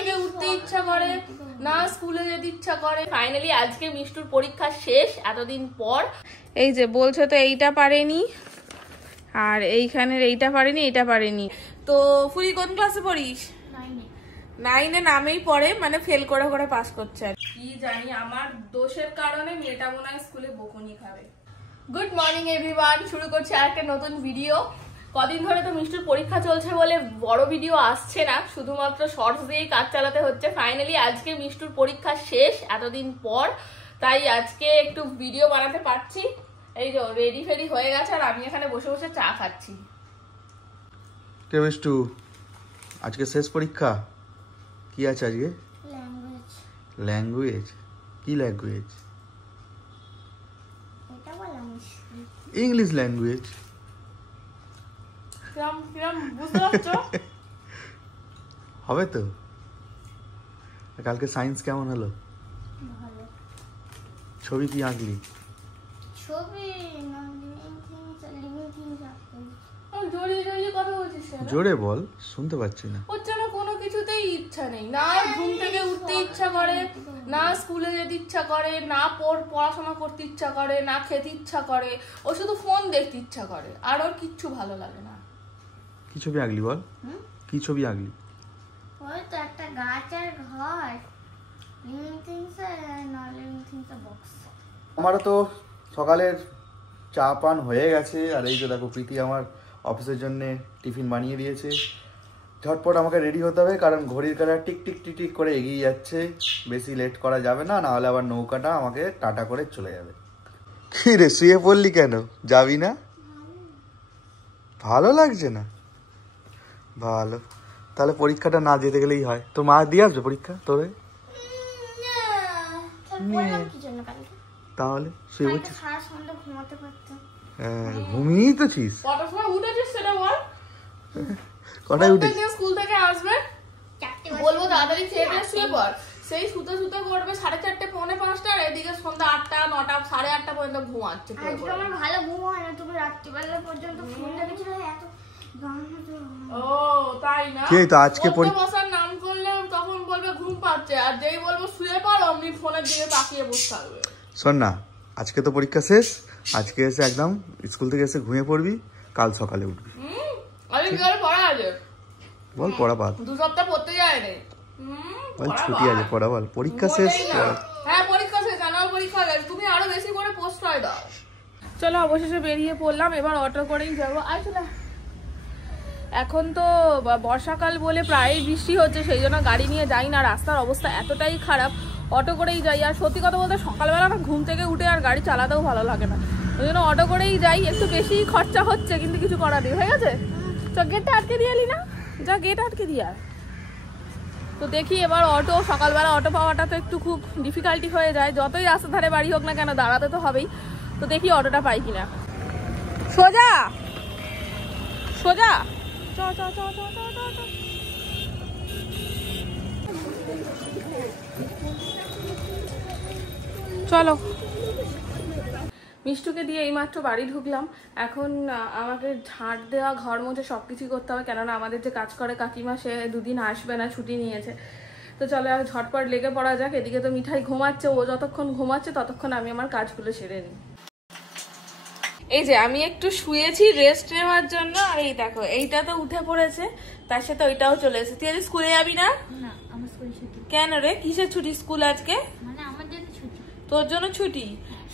থেকে উঠতে ইচ্ছা করে না, স্কুলে যেতে ইচ্ছা করে। ফাইনালি আজকে মিষ্টুর পরীক্ষা শেষ এতদিন পর। এই যে বলছে তো এইটা পারেনি, আর এইখানের এইটা পারেনি, এইটা পারেনি। তো ফুলি কোন ক্লাসে পড়িস? 9-এ নামেই পড়ে, মানে ফেল করে করে পাস করছে। আর কি জানি আমার দোষের কারণে মেয়েটা মনে হয় স্কুলে বকুনি খাবে। গুড মর্নিং এভরিওয়ান, শুরু করছি আরেকটা নতুন ভিডিও। কদিন ধরে তো মিষ্টুর পরীক্ষা চলছে বলে বড় ভিডিও আসছে না, শুধুমাত্র শর্টস দিয়েই কাজ চালাতে হচ্ছে। ফাইনালি আজকে মিষ্টুর পরীক্ষা শেষ এতদিন পর, তাই আজকে একটু ভিডিও বানাতে পারছি। এই যে রেডি ফেডি হয়ে গেছে, আর আমি এখানে বসে বসে চা খাচ্ছি। কে মিষ্টু, আজকে শেষ পরীক্ষা, কি আছে আজকে? ল্যাঙ্গুয়েজ। কি ল্যাঙ্গুয়েজ? English language. হবে তো। কালকে সায়েন্স কেমন হলো? ছবি কি আঁকলি? জোরে বল, শুনতে পাচ্ছি না। হচ্ছে না, কোনো কিছুতেই ইচ্ছা নেই। না ঘুম থেকে উঠতে ইচ্ছা করে, না স্কুলে যেতে ইচ্ছা করে, না পড়াশোনা করতে ইচ্ছা করে, না খেতে ইচ্ছা করে। ও শুধু ফোন দেখতে ইচ্ছা করে, আর ওর কিচ্ছু ভালো লাগে না। কি ছবি আঁকলি বল? কি ছবি আঁকলি? ওই তো একটা গাছ আর ঘর, living things are non living things box. আমারও তো সকালের চা পান হয়ে গেছে, আর এই যে দেখো প্রীতি আমার অফিসের জন্য টিফিন বানিয়ে দিয়েছে। ঝটপট আমাকে রেডি হতে হবে, কারণ ঘড়ির কাঁটা টিক টিক টিক টিক করে এগিয়ে যাচ্ছে। বেশি লেট করা যাবে না, নাহলে আবার নৌকাটা আমাকে টাটা করে চলে যাবে। কি রে, শুয়ে পড়লি কেন? যাবি না? ভালো লাগছে না? ভালো, তাহলে পরীক্ষাটা না যেতে গেলেই হয়। তোর মা দিয়ে আসবে পরীক্ষা তোরে? তাহলে শুয়ে পড়ছিস? হ্যাঁ, ঘুমিয়েই তো ছিস। কটার সময় উঠেছিস সেটা বল। কটায় উঠেছিস? স্কুল থেকে আসবে, বলবো তাড়াতাড়ি খেয়ে শুয়ে পড়। সেই শুতে শুতে করবে 4:30 পৌনে 5টা, আর এদিকে সন্ধ্যা 8টা 9টা 8:30 পর্যন্ত ঘুমাচ্ছে। আজকে আমার ভালো ঘুম হয় না, তুমি রাত্রিবেলা পর্যন্ত ফোন দেখেছিলে। এত ও তাই না? কে তো আজকে বসার নাম করলে তখন বলবে ঘুম পাচ্ছে, আর যেই বলবো শুয়ে পড় অমনি ফোনের দিকে তাকিয়ে বসে থাকবে। শোন না, আজকে তো পরীক্ষা শেষ, আজকে এসে একদম স্কুল থেকে এসে ঘুমিয়ে পড়বি, কাল সকালে উঠবি। আরে কি করে পড়া আছে? বল পড়া বাদ। 2 সপ্তাহ পড়তে যায় রে। বল ছুটি আছে, পড়া বল। পরীক্ষা শেষ। হ্যাঁ পরীক্ষা শেষ, জানাও পরীক্ষা শেষ। তুমি আরো বেশি করে পোস্ট হয় দাও। চলো অবশেষে বেরিয়ে পড়লাম, এবার অটো করেই যাবো। আসলে এখন তো বর্ষাকাল বলে প্রায় বৃষ্টি হচ্ছে, সেই জন্য গাড়ি নিয়ে যাই না। রাস্তার অবস্থা এতটাই খারাপ, অটো করেই যাই। আর সত্যি কথা বলতে সকালবেলা না ঘুম থেকে উঠে আর গাড়ি চালাতেও ভালো লাগে না, ওই জন্য অটো করেই যাই। একটু বেশি খরচা হচ্ছে, কিন্তু কিছু করা নেই। হয়ে গেছে, তো গেটটা আটকে দিয়ে এলি না, যা গেট আটকে দিয়ে। তো দেখি এবার অটো, সকালবেলা অটো পাওয়াটা তো একটু খুব ডিফিকাল্টি হয়ে যায়। যতই রাস্তার ধারে বাড়ি হোক না কেন, দাঁড়াতে তো হবেই। তো দেখি অটোটা পাই কিনা। সোজা সোজা চ চ চ চ চ চ। চলো, মিষ্টুকে দিয়ে এইমাত্র বাড়ি ঢুকলাম। এখন আমাকে ঝাঁট দেওয়া, ঘর মুছে সবকিছু করতে হবে, কেননা আমাদের যে কাজ করে কাকিমা সে 2 দিন আসবে না, ছুটি নিয়েছে। তো চলো আর ঝটপট লেগে পড়া যাক। এদিকে তো মিঠাই ঘুমাচ্ছে, ও যতক্ষণ ঘুমাচ্ছে ততক্ষণ আমি আমার কাজগুলো সেরে নিই। এই যে আমি একটু শুয়েছি রেস্ট নেওয়ার জন্য, আর এই দেখো এইটা তো উঠে পড়েছে, তার সাথে ওইটাও চলে এসেছে। তুই আজ স্কুলে যাবি না? না, আমার স্কুল ছুটি। কেন রে, কিসের ছুটি স্কুল আজকে? মানে আমার জন্য ছুটি। তোর জন্য ছুটি?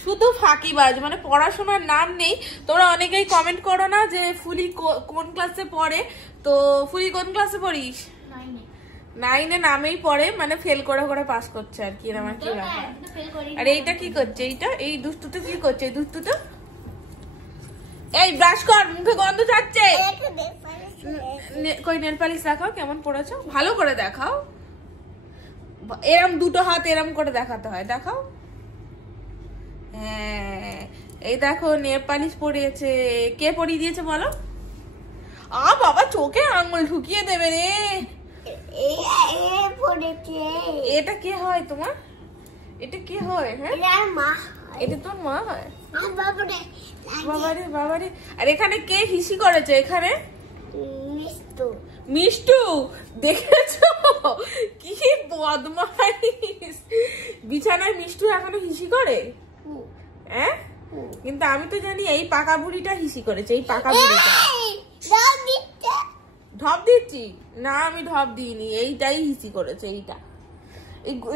শুধু ফাঁকিবাজ, মানে পড়াশোনার নাম নেই। তোমরা অনেকেই কমেন্ট করো না যে ফুলি কোন ক্লাসে পড়ে। তো ফুলি কোন ক্লাসে পড়িস? 9-এ নামেই পড়ে, মানে ফেল করে করে পাস করছে আর কি। আমার কি ব্যাপার? আর এইটা কি করছে? এইটা এই দুষ্টুতে কি করছে? এই দুষ্টুতে এই ব্রাশ কর, মুখে গন্ধ যাচ্ছে। কই নেল পালিশ দেখাও, কেমন পড়েছো ভালো করে দেখাও। এরম দুটো হাত এরম করে দেখাতে হয়, দেখাও। হ্যাঁ এই দেখো নেল পালিশ পরিয়েছে। কে পরিয়ে দিয়েছে বলো? বাবা চোখে আঙুল ঢুকিয়ে দেবে রে। এটা কে হয় তোমার? এটা কে হয়? হ্যাঁ এটা তোর মা হয়? বাবারে বাবারে। আর এখানে কে হিসি করেছে? এখানে মিষ্টু। দেখেছো কি বদমাইশ। বিছানায় মিষ্টু এখনো হিসি করে? হ্যাঁ, কিন্তু আমি তো জানি এই পাকা বুড়িটা হিসি করেছে, এই পাকা বুড়িটা। ঢপ দিচ্ছি না, আমি ঢপ দিইনি, এইটাই হিসি করেছে, এইটা,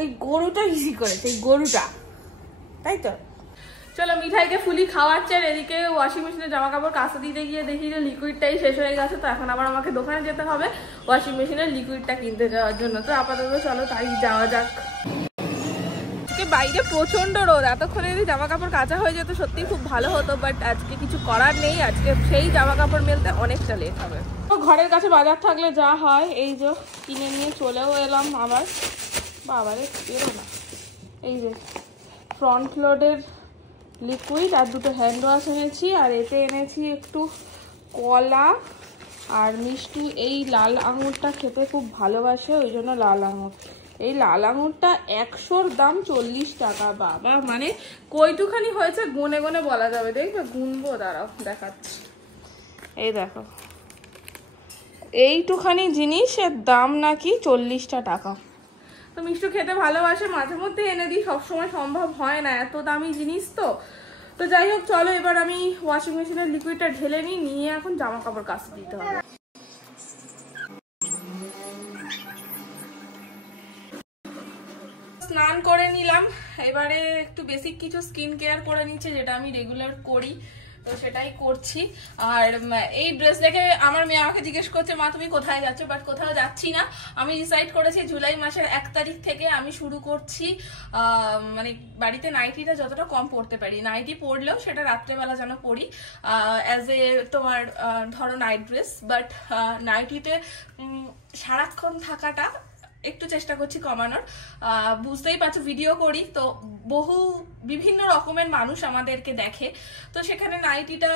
এই গরুটা হিসি করেছে, এই গরুটা, তাই তো। চলো মিঠাইকে ফুলি খাওয়াচ্ছে, আর এদিকে ওয়াশিং মেশিনে জামা কাপড় কাচতে দিতে গিয়ে দেখি যে লিকুইডটাই শেষ হয়ে গেছে। তো এখন আবার আমাকে দোকানে যেতে হবে ওয়াশিং মেশিনের লিকুইডটা কিনতে যাওয়ার জন্য। তো আপাতত চলো তাই যাওয়া যাক। বাইরে প্রচন্ড রোদ, এতক্ষণে যদি জামা কাপড় কাচা হয়ে যেত সত্যি খুব ভালো হতো, বাট আজকে কিছু করার নেই, আজকে সেই জামা কাপড় মেলতে অনেকটা লেট হবে। তো ঘরের কাছে বাজার থাকলে যা হয়, এই যে কিনে নিয়ে চলেও এলাম আবার। বাবারে বেরো না, এই যে ফ্রন্ট লোডের লিকুইড আর দুটো হ্যান্ড ওয়াশ এনেছি, আর এতে এনেছি একটু কলা আর মিষ্টি। এই লাল আঙুরটা খেতে খুব ভালোবাসে, ওই জন্য লাল আঙুর। এই লাল আঙুরটা 100-র দাম 40 টাকা। বাবা, মানে কইটুখানি হয়েছে গুনে গুনে বলা যাবে। দেখবে গুনবো, দাঁড়াও দেখাচ্ছি। এই দেখো, এইটুখানি জিনিসের দাম নাকি 40টা টাকা। তো মিষ্টু খেতে ভালোবাসে, মাঝে মধ্যে এনে দিই, সবসময় সম্ভব হয় না, এত দামি জিনিস তো। তো যাই হোক, চলো এবার আমি ওয়াশিং মেশিনের লিকুইডটা ঢেলে নিয়ে এখন জামা কাপড় কাচতে দিতে হবে। স্নান করে নিলাম, এবারে একটু বেসিক কিছু স্কিন কেয়ার করে নিচ্ছে, যেটা আমি রেগুলার করি, তো সেটাই করছি। আর এই ড্রেস দেখে আমার মেয়ে আমাকে জিজ্ঞেস করছে, মা তুমি কোথায় যাচ্ছ? বাট কোথাও যাচ্ছি না, আমি ডিসাইড করেছি জুলাই মাসের 1 তারিখ থেকে আমি শুরু করছি মানে বাড়িতে নাইটিটা যতটা কম পরতে পারি, নাইটি পরলেও সেটা রাত্রেবেলা যেন পরি অ্যাজ এ তোমার ধরো নাইট ড্রেস, বাট নাইটিতে সারাক্ষণ থাকাটা একটু চেষ্টা করছি কমানোর। বুঝতেই পারছো ভিডিও করি তো বিভিন্ন রকমের মানুষ আমাদেরকে দেখে, তো সেখানে নাইটিটা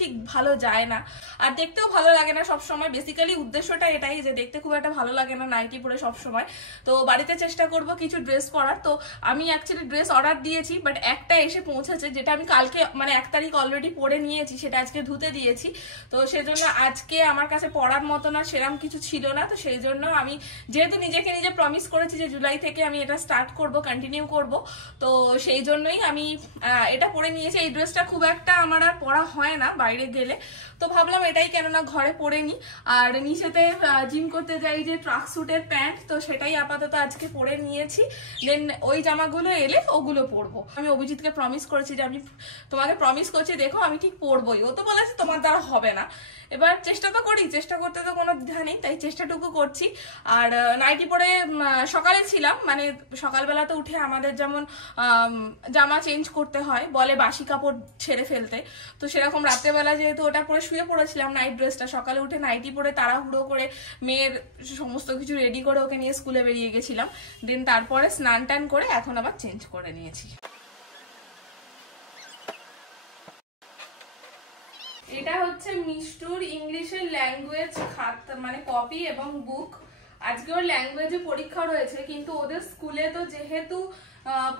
ঠিক ভালো যায় না, আর দেখতেও ভালো লাগে না সব সময়। বেসিক্যালি উদ্দেশ্যটা এটাই যে দেখতে খুব একটা ভালো লাগে না নাইটি পরে সব সময়। তো বাড়িতে চেষ্টা করব কিছু ড্রেস পরার। তো আমি অ্যাকচুয়ালি ড্রেস অর্ডার দিয়েছি, বাট একটা এসে পৌঁছেছে, যেটা আমি কালকে মানে 1 তারিখ অলরেডি পরে নিয়েছি, সেটা আজকে ধুতে দিয়েছি। তো সেজন্য আজকে আমার কাছে পরার মতো না সেরকম কিছু ছিল না। তো সেই জন্য আমি যেহেতু নিজেকে নিজে প্রমিস করেছি যে জুলাই থেকে আমি এটা স্টার্ট করব, কন্টিনিউ করব, তো সেই জন্যই আমি এটা পরে নিয়েছি। এই ড্রেসটা খুব একটা আমার আর পরা হয় না বাইরে গেলে, তো ভাবলাম এটাই কেননা ঘরে পরে নি। আর নিচেতে জিম করতে যাই যে ট্রাক স্যুটের প্যান্ট, তো সেটাই আপাতত আজকে পরে নিয়েছি। দেন ওই জামাগুলো এলে ওগুলো পরবো। আমি অভিজিৎকে প্রমিস করেছি যে আমি তোমাকে প্রমিস করছি, দেখো আমি ঠিক পরবোই। ও তো বলেছে তোমার দ্বারা হবে না, এবার চেষ্টা তো করি, চেষ্টা করতে তো কোনো দ্বিধা নেই, তাই চেষ্টাটুকু করছি। আর নাইটি পরে সকালে ছিলাম, মানে সকালবেলাতে উঠে আমাদের যেমন জামা চেঞ্জ করতে হয়, বলে বাসি কাপড় ছেড়ে ফেলতে, তো সেরকম রাত্রেবেলা যেহেতু ওটা পরে শুয়ে পড়েছিলাম নাইট ড্রেসটা, সকালে উঠে নাইটি পরে তাড়াহুড়ো করে মেয়ের সমস্ত কিছু রেডি করে ওকে নিয়ে স্কুলে বেরিয়ে গেছিলাম। দেন তারপরে স্নান টান করে এখন আবার চেঞ্জ করে নিয়েছি। এটা হচ্ছে মিষ্টুর ইংলিশের ল্যাঙ্গুয়েজ খাতা, মানে কপি এবং বুক। আজকে ওর ল্যাঙ্গুয়েজে পরীক্ষা রয়েছে, কিন্তু ওদের স্কুলে তো যেহেতু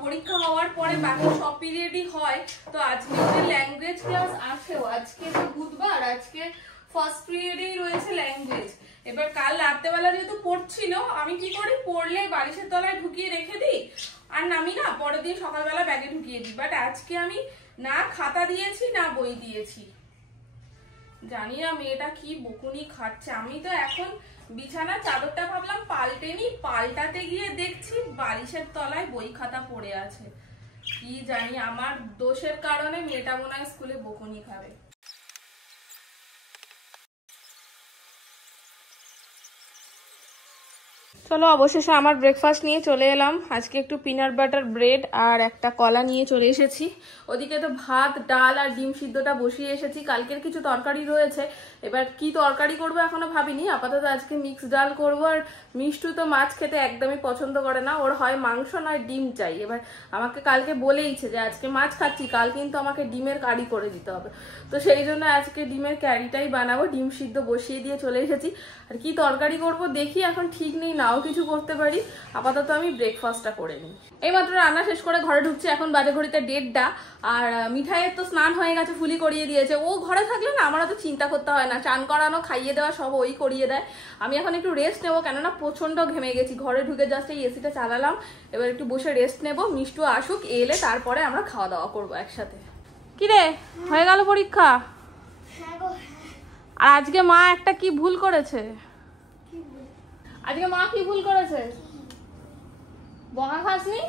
পরীক্ষা হওয়ার পরে বাকি সব পিরিয়ডই হয়, তো আজকে ওদের ল্যাঙ্গুয়েজ ক্লাস আছেও। আজকে তো বুধবার, আজকে ফার্স্ট পিরিয়ডেই রয়েছে ল্যাঙ্গুয়েজ। এবার কাল রাত্রেবেলা যেহেতু পড়ছিল, আমি কি করি, পড়লে বালিশের তলায় ঢুকিয়ে রেখে দিই আর নামি না, পরের দিন সকালবেলা ব্যাগে ঢুকিয়ে দিই। বাট আজকে আমি না খাতা দিয়েছি না বই দিয়েছি। জানি না মেয়েটা কি বকুনি খাচ্ছে। আমি তো এখন বিছানার চাদরটা ভাবলাম পাল্টেনি, পাল্টাতে গিয়ে দেখছি বালিশের তলায় বই খাতা পড়ে আছে। কি জানি, আমার দোষের কারণে মেয়েটা মনে হয় স্কুলে বকুনি খাবে। চলো অবশেষে আমার ব্রেকফাস্ট নিয়ে চলে এলাম। আজকে একটু পিনাট বাটার ব্রেড আর একটা কলা নিয়ে চলে এসেছি। ওদিকে তো ভাত, ডাল আর ডিম সিদ্ধটা বসিয়ে এসেছি। কালকের কিছু তরকারি রয়েছে, এবার কি তরকারি করব এখনো ভাবিনি। আপাতত আজকে মিক্স ডাল করব। আর মিষ্টু তো মাছ খেতে একদমই পছন্দ করে না, ওর হয় মাংস নয় ডিম চাই। এবার আমাকে কালকে বলেইছে যে আজকে মাছ খাচ্ছি, কাল কিন্তু আমাকে ডিমের কারি করে দিতে হবে। তো সেই জন্য আজকে ডিমের ক্যারিটাই বানাবো। ডিম সিদ্ধ বসিয়ে দিয়ে চলে এসেছি। আর কি তরকারি করব দেখি, এখন ঠিক নেই নাও কিছু করতে পারি। আপাতত আমি ব্রেকফাস্টটা করে নিই। এইমাত্র রান্না শেষ করে ঘরে ঢুকছি, এখন বাজে ঘড়িতে 1:30। আর মিঠাইয়ের তো স্নান হয়ে গেছে, ফুলি করিয়ে দিয়েছে। ও ঘরে থাকলে না আমার অত চিন্তা করতে হয় না, চান করানো খাইয়ে দেওয়া সব ওই করিয়ে দেয়। আমি এখন একটু রেস্ট নেবো, কেননা প্রচন্ড ঘেমে গেছি। ঘরে ঢুকে জাস্ট এই এসিটা চালালাম, এবার একটু বসে রেস্ট নেবো। মিষ্টু আসুক, এলে তারপরে আমরা খাওয়া দাওয়া করবো একসাথে। কি রে, হয়ে গেল পরীক্ষা? আর আজকে মা একটা কি ভুল করেছে? আজকে মা কি ভুল করেছে? বকা খাসনি?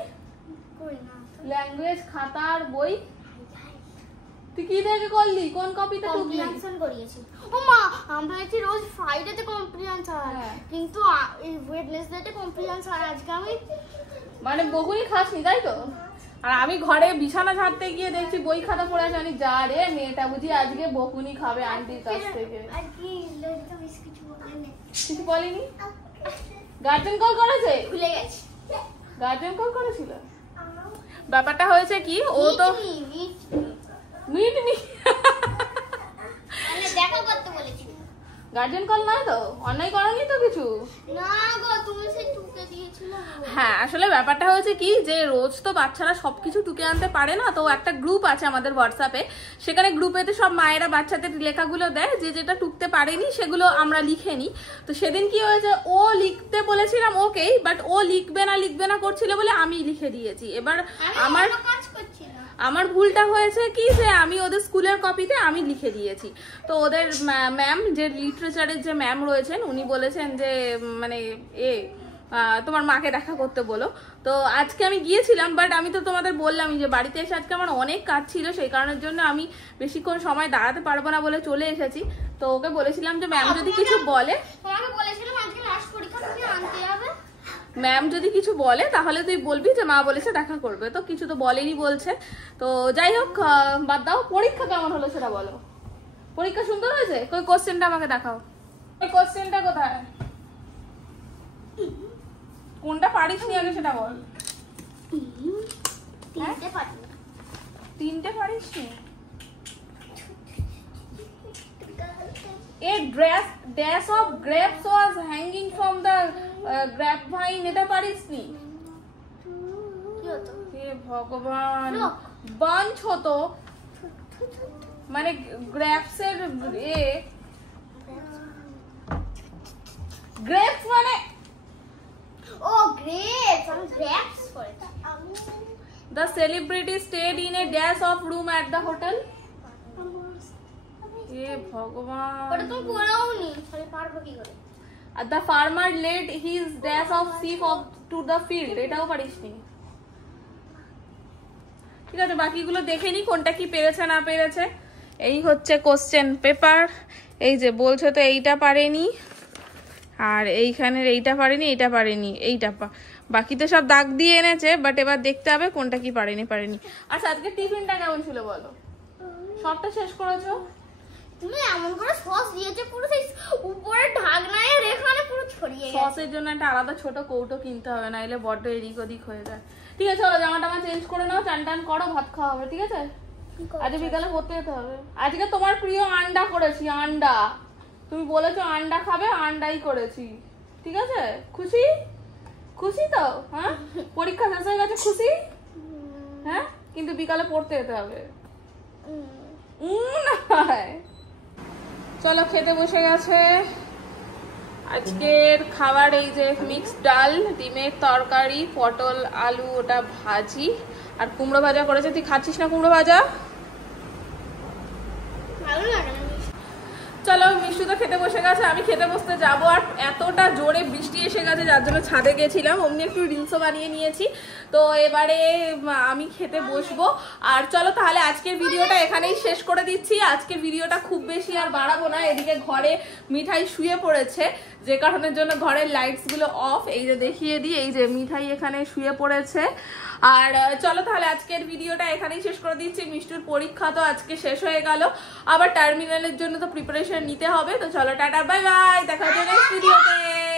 ল্যাঙ্গুয়েজ খাতার বই তুই কি থেকে করলি? কোন কপিতে টুকলি? কম্প্রিহেনশন করিয়েছি। ও মা, আমরা এটি রোজ ফ্রাইডেতে কম্প্রিহেনশন হয়, কিন্তু এই ওয়েডনেসডেতে কম্প্রিহেনশন হয়। আজকে আমি মানে বকুনি খাসনি, তাই তো? আর আমি ঘরে বিছানা ঝাড়তে গিয়ে দেখছি বই খাতা পড়ে আছে। আমি যা রে, মেয়েটা বুঝি আজকে বকুনি খাবে আন্টির কাছ থেকে। আর কি ললিতা মিস কিছু বলেনি? কিছু বলেনি? গার্জেন কল করেছে? ভুলে গেছি। গার্জেন কল করেছিল? ব্যাপারটা হয়েছে কি, ও তো মিট মি মানে দেখা করতে বলেছিল। গার্জেন কল নয় তো? অন্যায় করনি তো কিছু? না গো, তুমি সেই টুকে দিয়েছিলে। হ্যাঁ, আসলে ব্যাপারটা হয়েছে কি, যে রোজ তো বাচ্চারা সবকিছু টুকে আনতে পারে না। তো একটা গ্রুপ আছে আমাদের হোয়াটসঅ্যাপে, সেখানে গ্রুপেতে সব মায়েরা বাচ্চাদের লেখাগুলো দেয়, যে যেটা টুকতে পারেনি সেগুলো আমরা লিখে নিই। তো সেদিন কি হয়েছে, ও লিখতে বলেছিলাম ওকেই, বাট ও লিখবে না করছিল বলে আমি লিখে দিয়েছি। এবার আমার ভুলটা হয়েছে কি, যে আমি ওদের স্কুলের কপিতে আমি লিখে দিয়েছি। তো ওদের ম্যাম, যে লিটারেচারের যে ম্যাম রয়েছেন, উনি বলেছেন যে মানে তোমার মাকে দেখা করতে বলো। তো আজকে আমি গিয়েছিলাম, বাট আমি তো তোমাদের বললামই যে বাড়িতে এসে আজকে আমার অনেক কাজ ছিল, সেই কারণের জন্য আমি বেশিক্ষণ সময় দাঁড়াতে পারবো না বলে চলে এসেছি। তো ওকে বলেছিলাম যে ম্যাম যদি কিছু বলে, ম্যাম যদি কিছু বলে তাহলে তুই বলবি যে মা বলেছে দেখা করবে। তো কিছু তো বলেনি বলছে। তো যাই হোক, বাদ দাও। পরীক্ষা কেমন হলো সেটা বলো। পরীক্ষা সুন্দর হয়েছে? কই কোশ্চেনটা আমাকে দেখাও। ওই কোশ্চেনটা কোথায়? কোনটা পারিস নি আগে সেটা বল। তিনটে পারিস নি? A dash of grapes was hanging from the grapevine, এটা পারিস নি? হে ভগবান, বাঞ্চ হতো মানে গ্রেপস এর গ্রেপস মানে ও গ্রেপস, আমি গ্রেপস করেছি। The celebrity stayed in a dash of room at the hotel. হে ভগবান, ওটা তুমি পড়াওনি, তাহলে পারবো কি করে? The farmer led his dash of sheep to the field, এটাও পারিস নি? ঠিক আছে, বাকিগুলো দেখে নি কোনটা কি পেরেছে না পেরেছে। এই হচ্ছে কোশ্চেন পেপার। এই যে বলছে তো এইটা পারেনি, আর এইখানের এইটা পারেনি, এইটা পারেনি, এইটা বাকি তো সব দাগ দিয়ে এনেছে, বাট এবার দেখতে হবে কোনটা কি পারেনি। আচ্ছা, আজকে টিফিনটা কেমন ছিল বলো? সবটা শেষ করেছো? তুমি এমন করে সস দিয়েছে, পুরো সেই উপরে ঢাকনায় রেখানে পুরো ছড়িয়ে গেছে। সসের জন্য একটা আলাদা ছোট কৌটো কিনতে হবে, না এলে বড্ড এদিক ওদিক হয়ে যায়। ঠিক আছে, চলো জামা টামা চেঞ্জ করে নাও, চান টান করো, ভাত খাওয়া হবে। ঠিক আছে, আজ বিকালে পড়তে যেতে হবে। আজকে তোমার প্রিয় আন্ডা করেছি, আন্ডা। তুমি বলেছো আন্ডা খাবে, আন্ডাই করেছি। ঠিক আছে, খুশি? খুশি তো? হ্যাঁ, পরীক্ষা শেষ হয়ে গেছে, খুশি? হ্যাঁ, কিন্তু বিকালে পড়তে যেতে হবে। চলো, খেতে বসে গেছে। আজকের খাবার এই যে মিক্সড ডাল, ডিমের তরকারি, পটল আলু ওটা ভাজি, আর কুমড়ো ভাজা করেছে। তুই খাচ্ছিস না কুমড়ো ভাজা? ভালো লাগে না। চলো, মিষ্টু তো খেতে বসে গেছে, আমি খেতে বসতে যাবো। আর এতটা জোরে বৃষ্টি এসে গেছে, যার জন্য ছাদে গেছিলাম, অমনি একটু রিলসও বানিয়ে নিয়েছি। তো এবারে আমি খেতে বসবো। আর চলো তাহলে আজকের ভিডিওটা এখানেই শেষ করে দিচ্ছি। আজকের ভিডিওটা খুব বেশি আর বাড়াবো না। এদিকে ঘরে মিঠাই শুয়ে পড়েছে, যে কারণের জন্য ঘরের লাইটস গুলো অফ। এই যে দেখিয়ে দিই, এই যে মিঠাই এখানে শুয়ে পড়েছে। আর চলো তাহলে আজকের ভিডিওটা এখানেই শেষ করে দিচ্ছি। মিষ্টুর পরীক্ষা তো আজকে শেষ হয়ে গেল, আবার টার্মিনালের জন্য তো প্রিপারেশন নিতে হবে। তো চলো, টাটা, বাই বাই, দেখা হচ্ছে নেক্সট ভিডিওতে।